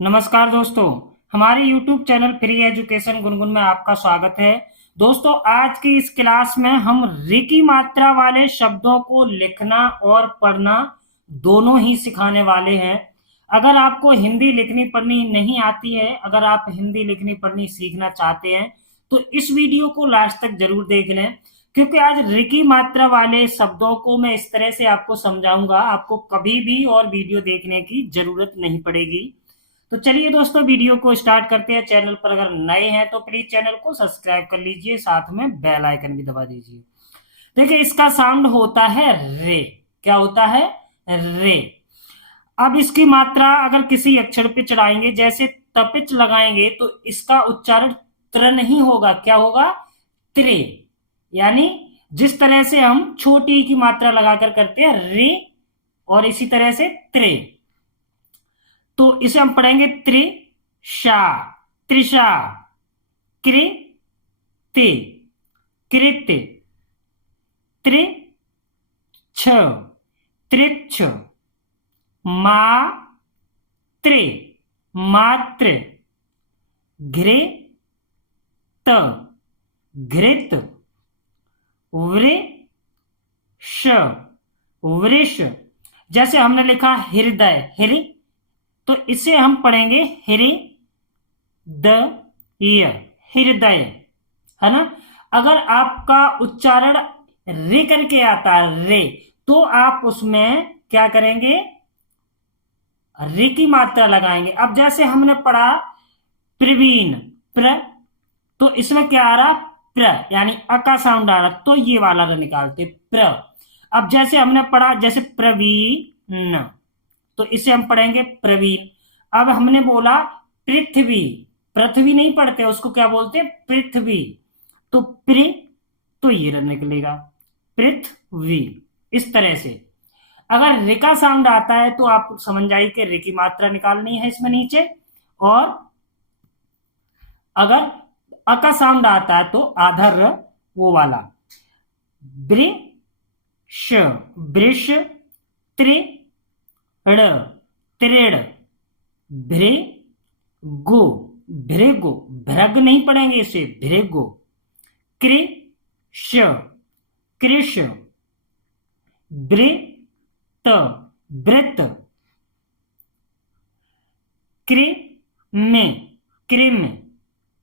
नमस्कार दोस्तों। हमारे YouTube channel free education Gungun में आपका स्वागत है। दोस्तों, आज की इस क्लास में हम रि की मात्रा वाले शब्दों को लिखना और पढ़ना दोनों ही सिखाने वाले हैं। अगर आपको हिंदी लिखनी पढ़नी नहीं आती है, अगर आप हिंदी लिखनी पढ़नी सीखना चाहते हैं तो इस वीडियो को लास्ट तक जरूर देख लें, क्योंकि आज रि की मात्रा वाले शब्दों को मैं इस तरह से आपको समझाऊंगा, आपको कभी भी और वीडियो देखने की जरूरत नहीं पड़ेगी। तो चलिए दोस्तों, वीडियो को स्टार्ट करते हैं। चैनल पर अगर नए हैं तो प्लीज चैनल को सब्सक्राइब कर लीजिए, साथ में बेल आइकन भी दबा दीजिए। देखिए, इसका साउंड होता है रे। क्या होता है? रे। अब इसकी मात्रा अगर किसी अक्षर पे चढ़ाएंगे, जैसे तपिच लगाएंगे, तो इसका उच्चारण त्र नहीं होगा। क्या होगा? त्रे। यानी जिस तरह से हम छोटी की मात्रा लगाकर करते हैं रे, और इसी तरह से त्रे, तो इसे हम पढ़ेंगे त्रिशा, त्रिशा, कृति, कृत्य, त्रिछ, त्रिच्छ, मात्रे, मात्र, घृत, घृत, वृष, वृष। जैसे हमने लिखा हृदय, हृ, तो इसे हम पढ़ेंगे हृदय, हृदय, है ना। अगर आपका उच्चारण रे करके आता है रे, तो आप उसमें क्या करेंगे? रे की मात्रा लगाएंगे। अब जैसे हमने पढ़ा प्रवीण, प्र, तो इसमें क्या आ रहा? प्र, यानी अ का साउंड आ रहा, तो ये वाला र निकालते प्र। अब जैसे हमने पढ़ा जैसे प्रवीण, तो इसे हम पढ़ेंगे प्रवीण। अब हमने बोला पृथ्वी, पृथ्वी नहीं पढ़ते, उसको क्या बोलते? पृथ्वी। तो प्र, तो ये रन निकलेगा पृथ्वी। इस तरह से अगर रे का साउंड आता है तो आप समझ जाइए कि रे की मात्रा निकालनी है इसमें नीचे, और अगर अ का साउंड आता है तो आधा र, वो वाला। वृष, वृष, त्रिण, त्रिण, भृगु, भृगु, भृग नहीं पढ़ेंगे इसे, भृगु, कृष, कृष, वृत, वृत, कृम, कृम,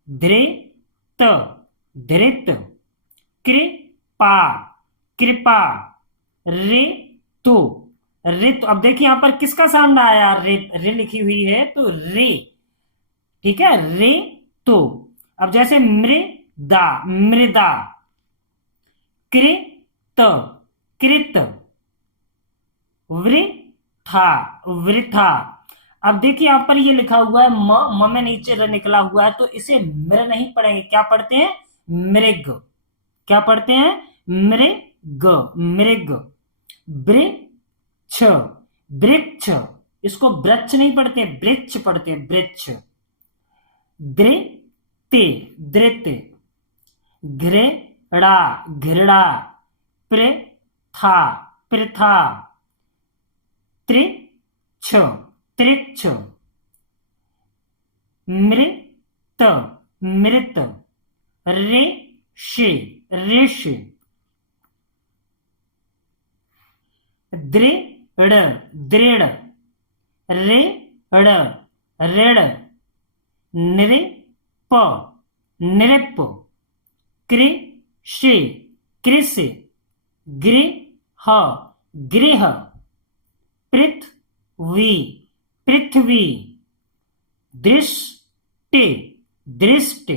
धृत, धृत, कृपा, कृपा, ऋतु, ऋतु। अब देखिए यहां पर किसका साउंड आया? रे, रे लिखी हुई है तो रे, ठीक है, रे तो। अब जैसे मृदा, मृदा, कृत, कृत, वृथा, वृथा। अब देखिए यहां पर ये लिखा हुआ है म में नीचे र निकला हुआ है, तो इसे मृ नहीं पढ़ेंगे, क्या पढ़ते हैं? मृग। क्या पढ़ते हैं? मृग, मृग। वृक्ष, वृक्ष, इसको वृक्ष नहीं पढ़ते, वृक्ष पढ़ते हैं, वृक्ष। धृति, धृत, घृणा, घृणा, प्रथा, प्रथा, त्रिछ, त्रिछ, मृत, मृत, ऋषि, ऋषि, दृढ़, दृढ़, ऋण, ऋण, नृप, नृप, कृषि, कृषि, गृह, गृह, पृथ्वी, पृथ्वी, दृष्टि, दृष्टि,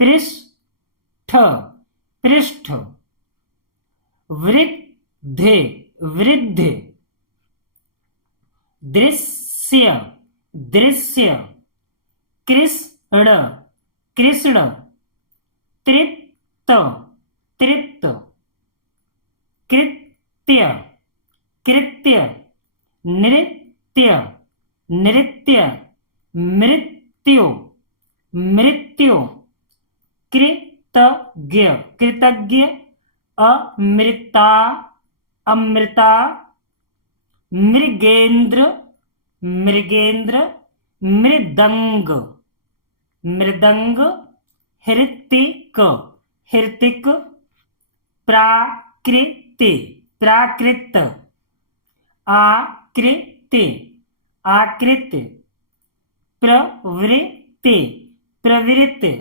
पृष्ठ, पृष्ठ, वृद्धि, वृद्धि, दृश्य, दृश्य, कृष्ण, कृष्ण, तृप्त, तृप्त, कृत्य, कृत्य, नृत्य, नृत्य, मृत्यु, मृत्यु, कृतज्ञ, कृतज्ञ, अमृता, अमृता, मृगेंद्र, मृगेंद्र, मृदंग, मृदंग। हृतिक, हृतिक। प्राकृति, प्राकृत। आकृति, आकृत। प्रवृत्ति, प्रवृत्ति।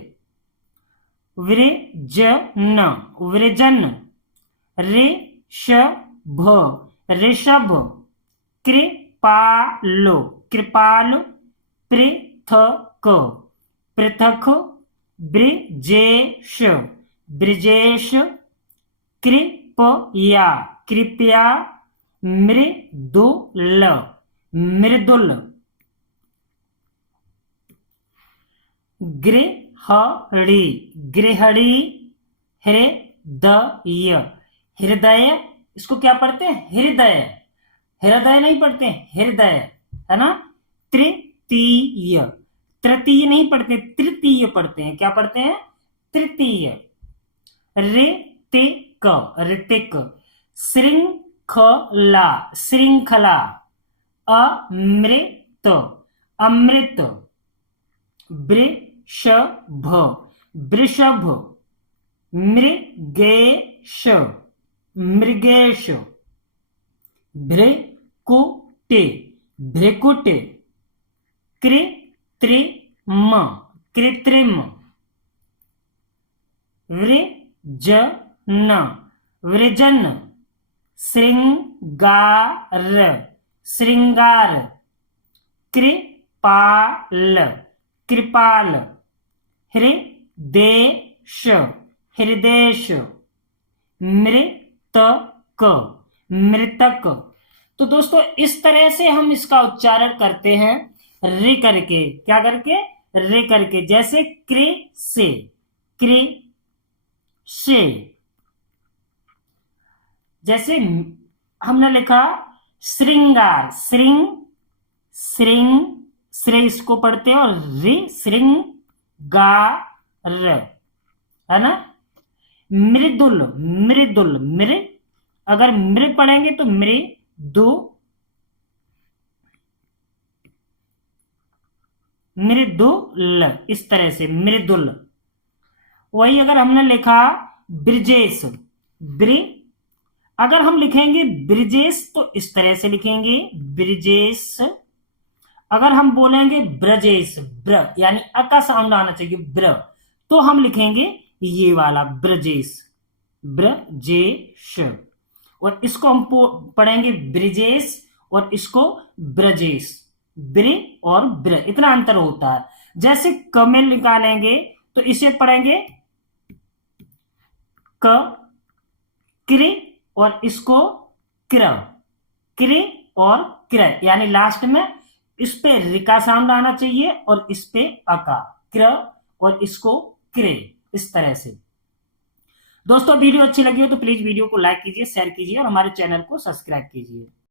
वृजन, वृजन। ऋषभ, ऋषभ। कृपालु, कृपालु। पृथक, पृथक। ब्रिजेश, ब्रिजेश। कृपया, कृपया। मृदुल, मृदुल। गृहणी, गृहणी। हृदय, हृदय। इसको क्या पढ़ते हैं? हृदय, हृदय नहीं पढ़ते, हृदय, है ना। तृतीय, तृतीय नहीं पढ़ते, तृतीय पढ़ते हैं। क्या पढ़ते हैं? तृतीय। ऋतिक, ऋतिक। श्रृंखला, श्रृंखला। अमृत, अमृत। वृषभ, वृषभ। मृगेश, मृगेश। भ्रकुट, भ्रकुट। कृत्रिम, कृत्रिम। वृजन, वृजन। श्रृंगार, श्रृंगार। कृपाल, कृपाल। हृदेश, हृदेश। मृतक, मृतक। तो दोस्तों इस तरह से हम इसका उच्चारण करते हैं रे करके। क्या करके? रे करके। जैसे कृ से, कृ से। जैसे हमने लिखा श्रृंगार, श्रृंग, श्रृंग, श्रे इसको पढ़ते हैं, और रे श्रृंगार, है ना। मृदुल, मृदुल। मृ, अगर मृ पढ़ेंगे तो मृदु, मृदुल, इस तरह से मृदुल। वही अगर हमने लिखा ब्रिजेश, ब्रि, अगर हम लिखेंगे ब्रिजेश तो इस तरह से लिखेंगे ब्रिजेश। अगर हम बोलेंगे ब्रजेश, ब्र यानी अ का साउंड आना चाहिए, ब्र, तो हम लिखेंगे ये वाला ब्रजेश, ब्रजेश। और इसको हम पढ़ेंगे ब्रिजेश, और इसको ब्रजेश। ब्र और ब्र, इतना अंतर होता है। जैसे क में निकालेंगे तो इसे पढ़ेंगे क, क्र, और इसको क्र, क्र और क्र, यानी लास्ट में इस पे रि का साउंड आना चाहिए और इस पे अ का, क्र, और इसको क्रे, इस तरह से। दोस्तों वीडियो अच्छी लगी हो तो प्लीज वीडियो को लाइक कीजिए, शेयर कीजिए और हमारे चैनल को सब्सक्राइब कीजिए।